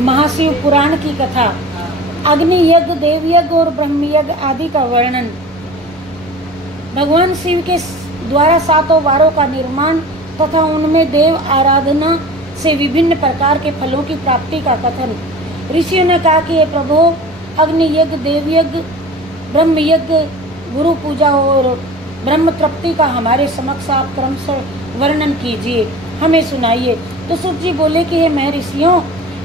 महाशिव पुराण की कथा, अग्नि यज्ञ, देव यज्ञ और ब्रह्म यज्ञ आदि का वर्णन। भगवान शिव के द्वारा 7 वारों का निर्माण तथा उनमें देव आराधना से विभिन्न प्रकार के फलों की प्राप्ति का कथन। ऋषियों ने कहा कि हे प्रभु, अग्नि यज्ञ, देव यज्ञ, ब्रह्म यज्ञ, गुरु पूजा और ब्रह्म तृप्ति का हमारे समक्ष आप क्रमशः वर्णन कीजिए, हमें सुनाइए। तो सुत जी बोले कि हे महर्षियों,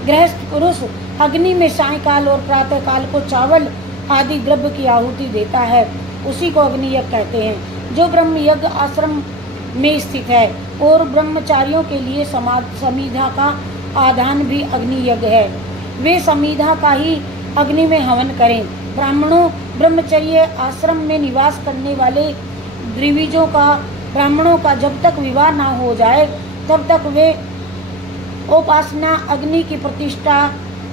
गृहस्थ पुरुष अग्नि में सायकाल और प्रातः काल को चावल आदि द्रव्य की आहुति देता है, उसी को अग्नि यज्ञ कहते हैं। जो ब्रह्म यज्ञ आश्रम में स्थित है और ब्रह्मचारियों के लिए समीधा का आधान भी अग्नि यज्ञ है, वे समीधा का ही अग्नि में हवन करें। ब्राह्मणों, ब्रह्मचर्य आश्रम में निवास करने वाले द्विजों का, ब्राह्मणों का जब तक विवाह न हो जाए तब तक वे उपासना अग्नि की प्रतिष्ठा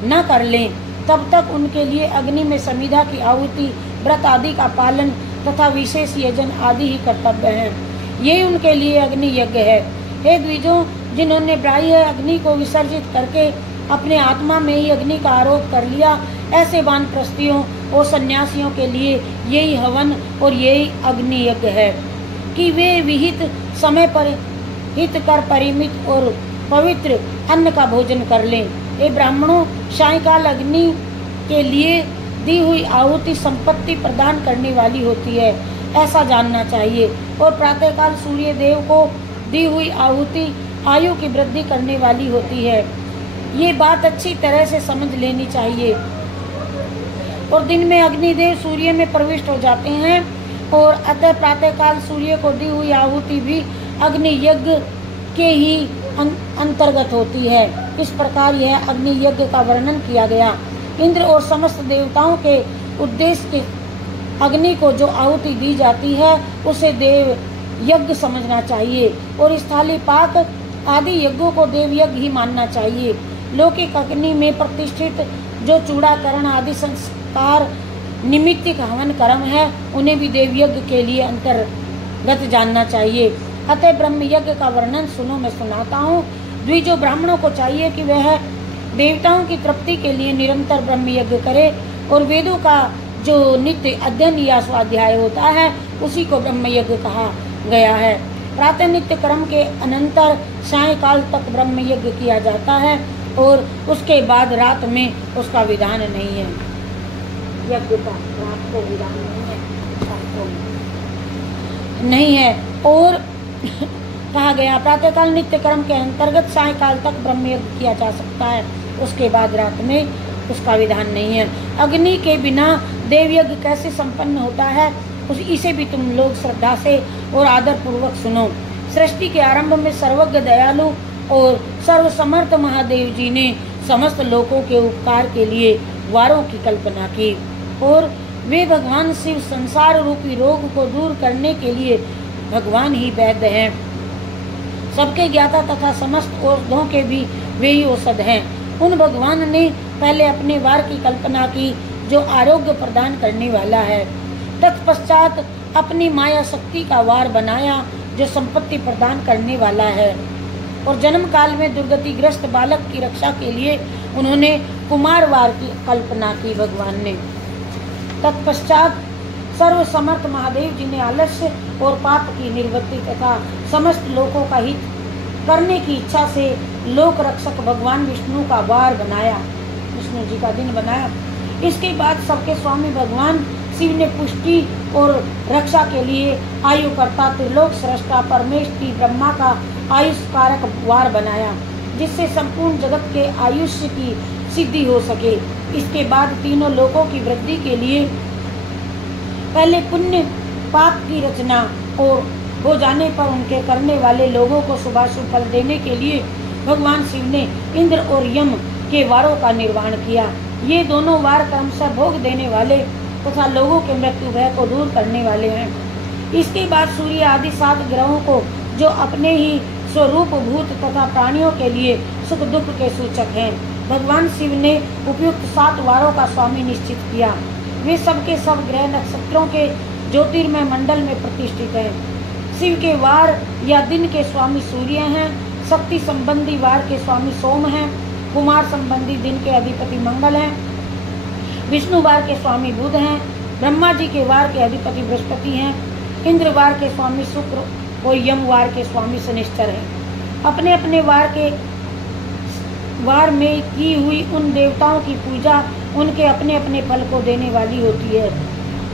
न कर लें, तब तक उनके लिए अग्नि में समीधा की आहुति, व्रत आदि का पालन तथा विशेष यजन आदि ही कर्तव्य हैं। यही उनके लिए अग्नि यज्ञ है। हे द्विजों, जिन्होंने बाह्य अग्नि को विसर्जित करके अपने आत्मा में ही अग्नि का आरोप कर लिया, ऐसे वानप्रस्थियों और सन्यासियों के लिए यही हवन और यही अग्नि यज्ञ है कि वे विहित समय पर हित कर परिमित और पवित्र अन्न का भोजन कर लें। ये ब्राह्मणों, सायकाल अग्नि के लिए दी हुई आहुति संपत्ति प्रदान करने वाली होती है, ऐसा जानना चाहिए। और प्रातःकाल सूर्य देव को दी हुई आहुति आयु की वृद्धि करने वाली होती है। ये बात अच्छी तरह से समझ लेनी चाहिए। और दिन में अग्निदेव सूर्य में प्रविष्ट हो जाते हैं और अतः प्रातःकाल सूर्य को दी हुई आहुति भी अग्नि यज्ञ के ही अंतर्गत होती है। इस प्रकार यह अग्नि यज्ञ का वर्णन किया गया। इंद्र और समस्त देवताओं के उद्देश्य के अग्नि को जो आहुति दी जाती है उसे देव यज्ञ समझना चाहिए और स्थाली पाक आदि यज्ञों को देव यज्ञ ही मानना चाहिए। लौकिक अग्नि में प्रतिष्ठित जो चूड़ाकरण आदि संस्कार निमित्तिक हवन कर्म है, उन्हें भी देव यज्ञ के लिए अंतर्गत जानना चाहिए। अतः ब्रह्म यज्ञ का वर्णन सुनो, मैं सुनाता हूँ। द्विजो ब्राह्मणों को चाहिए कि वह देवताओं की तृप्ति के लिए निरंतर ब्रह्म यज्ञ करे और वेदों का जो नित्य अध्ययन या स्वाध्याय होता है उसी को ब्रह्म यज्ञ कहा गया है। प्रातः नित्य कर्म के अनंतर सायकाल तक ब्रह्म यज्ञ किया जाता है और उसके बाद रात में उसका विधान नहीं है। यज्ञ का रात को विधान नहीं है, शास्त्रों में नहीं है। और कहा गया प्रातःकाल नित्य कर्म के अंतर्गत सायकाल तक ब्रह्म यज्ञ किया जा सकता है, उसके बाद रात में उसका विधान नहीं है। अग्नि के बिना देव यज्ञ कैसे संपन्न होता है, इसे भी तुम लोग श्रद्धा से और आदर पूर्वक सुनो। सृष्टि के आरंभ में सर्वज्ञ, दयालु और सर्वसमर्थ महादेव जी ने समस्त लोगों के उपकार के लिए वारों की कल्पना की और वे भगवान शिव संसार रूपी रोग को दूर करने के लिए भगवान ही वैद्य हैं, सबके ज्ञाता तथा समस्त औषधों के भी वे ही औषध हैं। उन भगवान ने पहले अपने वार की कल्पना की जो आरोग्य प्रदान करने वाला है, तत्पश्चात अपनी माया शक्ति का वार बनाया जो संपत्ति प्रदान करने वाला है और जन्म काल में दुर्गतिग्रस्त बालक की रक्षा के लिए उन्होंने कुमार वार की कल्पना की भगवान ने। तत्पश्चात सर्वसमर्थ महादेव जी ने आलस्य और पाप की निवृत्ति तथा समस्त लोगों का हित करने की इच्छा से लोक रक्षक भगवान विष्णु का वार बनाया, विष्णु जी का दिन बनाया। इसके बाद सबके स्वामी भगवान शिव ने पुष्टि और रक्षा के लिए आयुकर्ता त्रिलोक सृष्टा परमेष्टि ब्रह्मा का आयुष कारक वार बनाया, जिससे संपूर्ण जगत के आयुष्य की सिद्धि हो सके। इसके बाद तीनों लोकों की वृद्धि के लिए पहले पुण्य पाप की रचना और हो जाने पर उनके करने वाले लोगों को शुभाशुभ फल देने के लिए भगवान शिव ने इंद्र और यम के वारों का निर्माण किया। ये दोनों वार क्रमशः भोग देने वाले तथा लोगों के मृत्यु भय को दूर करने वाले हैं। इसके बाद सूर्य आदि 7 ग्रहों को जो अपने ही स्वरूप भूत तथा प्राणियों के लिए सुख दुख के सूचक हैं, भगवान शिव ने उपयुक्त 7 वारों का स्वामी निश्चित किया। वे सबके सब ग्रह नक्षत्रों के ज्योतिर्मय मंडल में प्रतिष्ठित हैं। शिव के वार या दिन के स्वामी सूर्य हैं, शक्ति संबंधी वार के स्वामी सोम हैं कुमार संबंधी दिन के अधिपति मंगल हैं, विष्णु वार के स्वामी बुध हैं, ब्रह्मा जी के वार के अधिपति बृहस्पति हैं, इंद्र वार के स्वामी शुक्र और यम वार के स्वामी शनिश्चर हैं। अपने अपने वार में की हुई उन देवताओं की पूजा उनके अपने अपने फल को देने वाली होती है।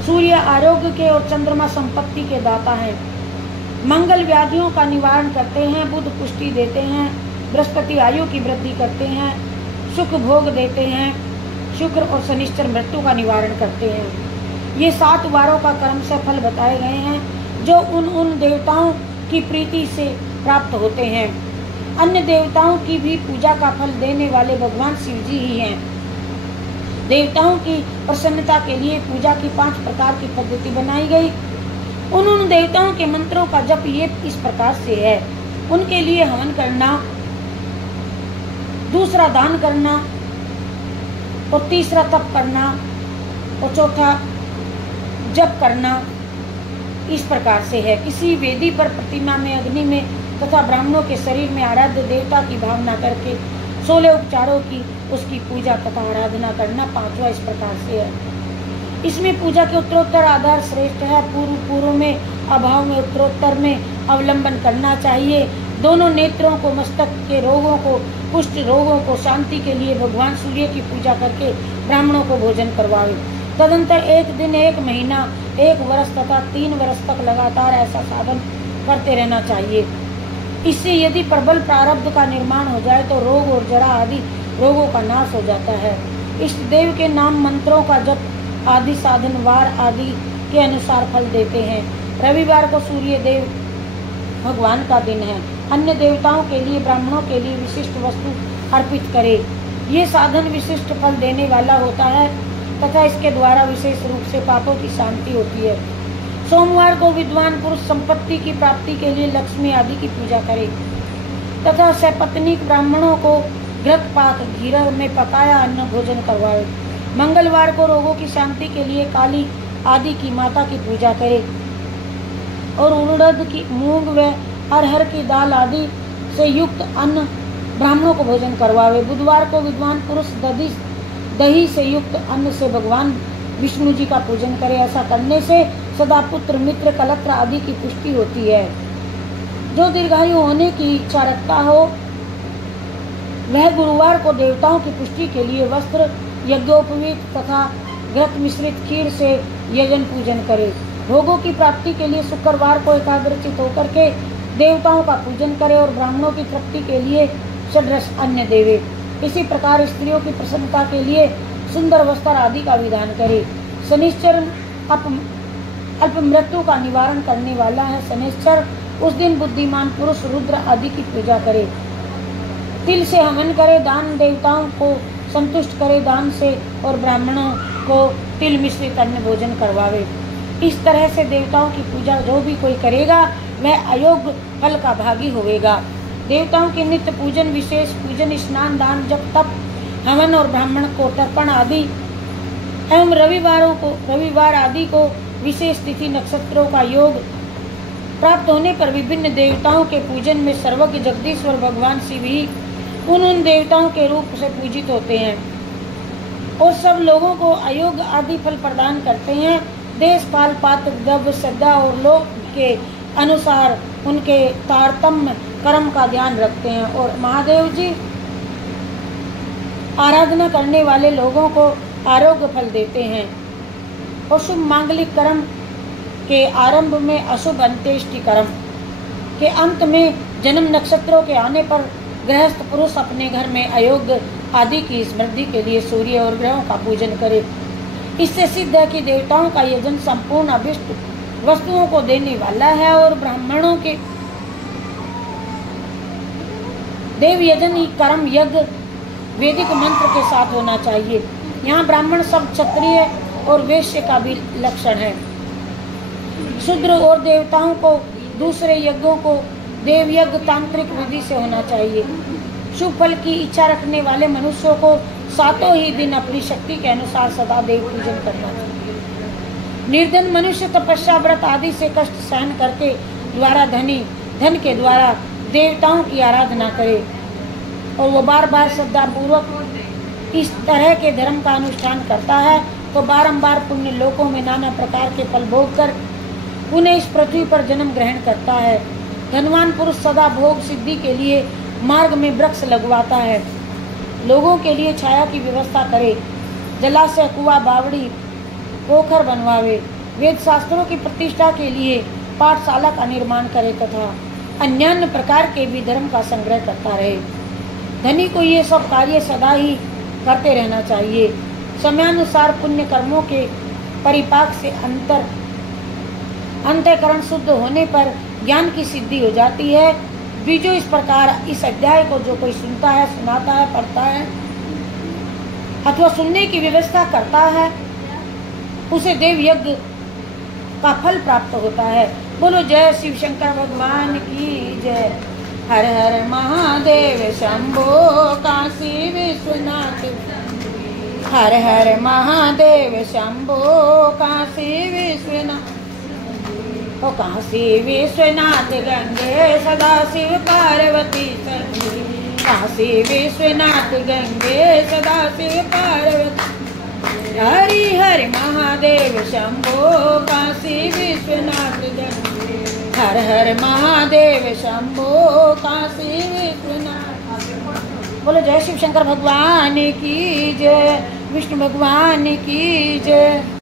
सूर्य आरोग्य के और चंद्रमा संपत्ति के दाता हैं। मंगल व्याधियों का निवारण करते हैं, बुध पुष्टि देते हैं, बृहस्पति आयु की वृद्धि करते हैं, शुक्र भोग देते हैं, शुक्र और शनिश्चर मृत्यु का निवारण करते हैं। ये 7 वारों का कर्म से फल बताए गए हैं जो उन देवताओं की प्रीति से प्राप्त होते हैं। अन्य देवताओं की भी पूजा का फल देने वाले भगवान शिव जी ही हैं। देवताओं की प्रसन्नता के लिए पूजा की 5 प्रकार की पद्धति बनाई गई। उन देवताओं के मंत्रों का जप ये इस प्रकार से है। उनके लिए हवन करना, दूसरा दान करना और तीसरा तप करना और चौथा जप करना इस प्रकार से है। किसी वेदी पर प्रतिमा में, अग्नि में तथा ब्राह्मणों के शरीर में आराध्य देवता की भावना करके 16 उपचारों की उसकी पूजा तथा आराधना करना। 5वां इस प्रकार से है। इसमें पूजा के उत्तरोत्तर आधार श्रेष्ठ है। पूर्व में, अभाव में, उत्तरोत्तर में अवलंबन करना चाहिए। दोनों नेत्रों को, मस्तक के रोगों को, कुष्ठ रोगों को शांति के लिए भगवान सूर्य की पूजा करके ब्राह्मणों को भोजन करवावे। तदंतर 1 दिन, 1 महीना, 1 वर्ष तथा 3 वर्ष तक लगातार ऐसा साधन करते रहना चाहिए। इससे यदि प्रबल प्रारब्ध का निर्माण हो जाए तो रोग और जरा आदि रोगों का नाश हो जाता है। इष्ट देव के नाम मंत्रों का जप आदि साधन वार आदि के अनुसार फल देते हैं। रविवार को सूर्य देव भगवान का दिन है। अन्य देवताओं के लिए, ब्राह्मणों के लिए विशिष्ट वस्तु अर्पित करे। ये साधन विशिष्ट फल देने वाला होता है तथा इसके द्वारा विशेष रूप से पापों की शांति होती है। सोमवार को विद्वान पुरुष संपत्ति की प्राप्ति के लिए लक्ष्मी आदि की पूजा करे तथा सपत्नीक ब्राह्मणों को घृत पाक घीरर में पकाया अन्न भोजन करवाए। मंगलवार को रोगों की शांति के लिए काली आदि की माता की पूजा करे और उड़द की, मूंग व अरहर की दाल आदि से युक्त अन्न ब्राह्मणों को भोजन करवावे। बुधवार को विद्वान पुरुष दही से युक्त अन्न से भगवान विष्णु जी का पूजन करे। ऐसा करने से सदा पुत्र, मित्र, कलत्र आदि की पुष्टि होती है। जो दीर्घायु होने की इच्छा रखता हो वह गुरुवार को देवताओं की पुष्टि के लिए वस्त्र, यज्ञोपवीत तथा घृत मिश्रित खीर से यजन पूजन करे। भोगों की प्राप्ति के लिए शुक्रवार को एकाग्रचित होकर के देवताओं का पूजन करे और ब्राह्मणों की तृप्ति के लिए षड्रस अन्न देवे। इसी प्रकार स्त्रियों की प्रसन्नता के लिए सुंदर वस्त्र आदि का विधान करे। शनिश्चर अल्प मृत्यु का निवारण करने वाला है। शनिश्चर उस दिन बुद्धिमान पुरुष रुद्र आदि की पूजा करे, तिल से हवन करे, दान देवताओं को संतुष्ट करे दान से और ब्राह्मणों को तिल मिश्रित अन्न भोजन करवावे। इस तरह से देवताओं की पूजा जो भी कोई करेगा वह अयोग्य फल का भागी होवेगा। देवताओं के नित्य पूजन, विशेष पूजन, स्नान, दान, जप, तप, हवन और ब्राह्मण को तर्पण आदि एवं रविवार आदि को विशेष तिथि नक्षत्रों का योग प्राप्त होने पर विभिन्न देवताओं के पूजन में सर्वज्ञ जगदीश्वर भगवान शिव ही उन देवताओं के रूप से पूजित होते हैं और सब लोगों को अयोग्य आदि फल प्रदान करते हैं। देश, काल, पात्र, द्रव्य, श्रद्धा और लोक के अनुसार उनके तारतम्य कर्म का ध्यान रखते हैं और महादेव जी आराधना करने वाले लोगों को आरोग्य फल देते हैं और शुभ मांगलिक कर्म के आरंभ में, अशुभ अंत्येष्टि कर्म के अंत में, जन्म नक्षत्रों के आने पर गृहस्थ पुरुष अपने घर में अयोग्य आदि की समृद्धि के लिए सूर्य और ग्रहों का पूजन करे। इससे सिद्ध है कि देवताओं का यजन संपूर्ण अभिष्ट वस्तुओं को देने वाला है और ब्राह्मणों के देव यजन ही कर्म यज्ञ वैदिक मंत्र के साथ होना चाहिए। यहाँ ब्राह्मण सब क्षत्रिय और वैश्य का भी लक्षण है। शूद्र और देवताओं को दूसरे यज्ञों को देव यज्ञ तांत्रिक विधि से होना चाहिए। शुभ फल की इच्छा रखने वाले मनुष्यों को 7 ही दिन अपनी शक्ति के अनुसार सदा देव पूजन करना चाहिए। निर्धन मनुष्य तपस्या, व्रत आदि से कष्ट सहन करके द्वारा धन के द्वारा देवताओं की आराधना करे और वो बार बार श्रद्धापूर्वक इस तरह के धर्म का अनुष्ठान करता है तो बारंबार पुण्य लोकों में नाना प्रकार के फल भोग कर उन्हें इस पृथ्वी पर जन्म ग्रहण करता है। धनवान पुरुष सदा भोग सिद्धि के लिए मार्ग में वृक्ष लगवाता है, लोगों के लिए छाया की व्यवस्था करे, जलाशय, कुआं, बावड़ी, पोखर बनवावे, वेद शास्त्रों की प्रतिष्ठा के लिए पाठशाला का निर्माण करे तथा अन्य प्रकार के भी धर्म का संग्रह करता रहे। धनी को ये सब कार्य सदा ही करते रहना चाहिए। समयानुसार पुण्य कर्मों के परिपाक से अंतःकरण शुद्ध होने पर ज्ञान की सिद्धि हो जाती है। बीजो इस प्रकार इस अध्याय को जो कोई सुनता है, सुनाता है, पढ़ता है अथवा सुनने की व्यवस्था करता है उसे देव यज्ञ का फल प्राप्त होता है। बोलो जय शिव शंकर भगवान की जय। हर हर महादेव शंभो काशी विश्वनाथ, हर हर महादेव शंभो काशी विश्वनाथ, ओ काशी विश्वनाथ गंगे सदा शिव पार्वती संगी, काशी विश्वनाथ गंगे सदा शिव पार्वती, हरि हरि महादेव शंभो काशी विश्वनाथ गंगे, हर हर महादेव शंभो काशी विश्वनाथ। बोलो जय शिव शंकर भगवान की जय, विष्णु भगवान की जय।